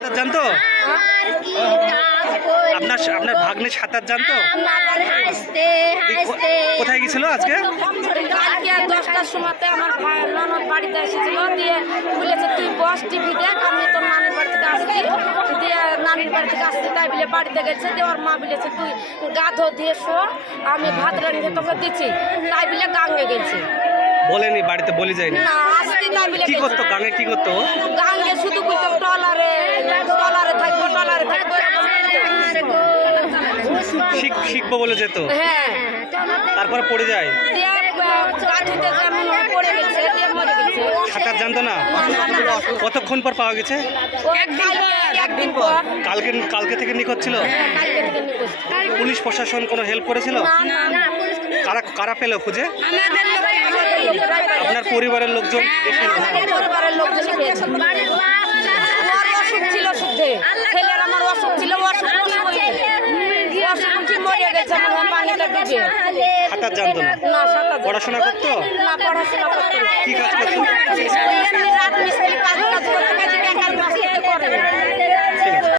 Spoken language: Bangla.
সাঁতার জানতো? আপনার আপনার ভাগ্নে সাঁতার জানতো? আমার হাসতে হাসতে। কোথায় গেছিল আজকে? দশটার সময়তে আমার ননদ বাড়িতে এসেছিল দিয়ে বলেছে তুই বস টিভি দেখ আমি তোর নানির বাড়ি থেকে আসছি। দিয়ে নানির বাড়ি থেকে আসছি তাই বলে বাড়িতে গেছে দিয়ে ওর মা বলেছে তুই গাধো দিয়ে শো আমি ভাত রাঁধে তোকে দিচ্ছি। তাই বলে গাঙ্গে গেছে। বলেনি বাড়িতে বলি যায়নি। কি করতো? গাঙে কি করতো? গাঙ্গে শিখব বলে যেত হ্যাঁ। তারপরে পড়ে যায়। যেমন পড়ে সাঁতার জানতো না? কতক্ষণ পর পাওয়া গেছে? একদিন পর কালকে কালকে থেকে নিখোঁজ ছিল? কালকে পুলিশ প্রশাসন কোনো হেল্প করেছিল? না না না কারা কারা পেল খুঁজে? আপনার পরিবারের লোকজন ডুবে সাঁতার জানতো না না সাঁতার জানে পড়াশোনা করতো? না পড়াশোনা করতো কি কাজ করতো?